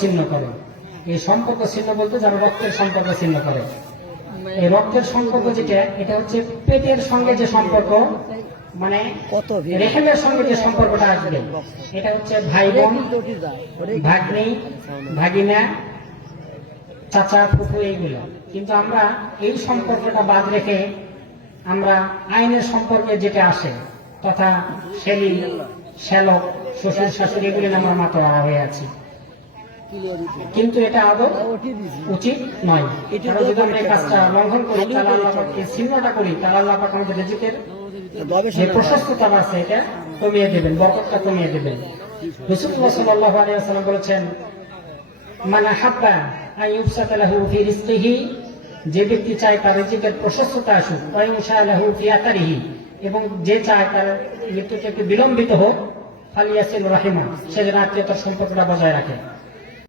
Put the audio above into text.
ছিন্ন করে। এই সম্পর্ক ছিন্ন বলতে যারা রক্তের সম্পর্ক ছিন্ন করে। এই রক্তের সম্পর্ক যেটা, এটা হচ্ছে পেটের সঙ্গে যে সম্পর্ক, মানে রেহেমের সঙ্গে যে সম্পর্কটা আসবে, এটা হচ্ছে ভাই বোন, ভাগ্নি, ভাগিনা, চাচা, ফুফু, এইগুলো। কিন্তু আমরা এই সম্পর্কটা বাদ রেখে আমরা আইনের সম্পর্কে যেটা আসে, তথা শেলি, শ্যালক, শ্বশুর শাশুড়ি, এগুলি আমরা মাতোয়ারা হয়ে আছি। কিন্তু এটা আদৌ উচিত নয়। কারণ যদি আমরা এই কাজটা লঙ্ঘন করি, তাহলে আল্লাহ পাক এই চিহ্নটা করি, তাহলে আল্লাহ পাক আমাদের রিজিকের যে প্রশস্ততা আছে এটা কমিয়ে দেবেন, বরকতটা কমিয়ে দেবেন। রাসূলুল্লাহ সাল্লাল্লাহু আলাইহি ওয়াসাল্লাম বলেছেন, মান আহাব্বা আন ইউবসাতা লাহু ফি রিজকিহি, যে ব্যক্তি চায় তার রিজিকের প্রশস্ততা আসুক, ওয়া ইউশা লাহু ফি আতারিহি, এবং যে চায় তার মৃত্যুতে একটু বিলম্বিত হোক, ফালিয়াসিল রাহিমা, সে যেন আত্মীয়তার সম্পর্কটা বজায় রাখে।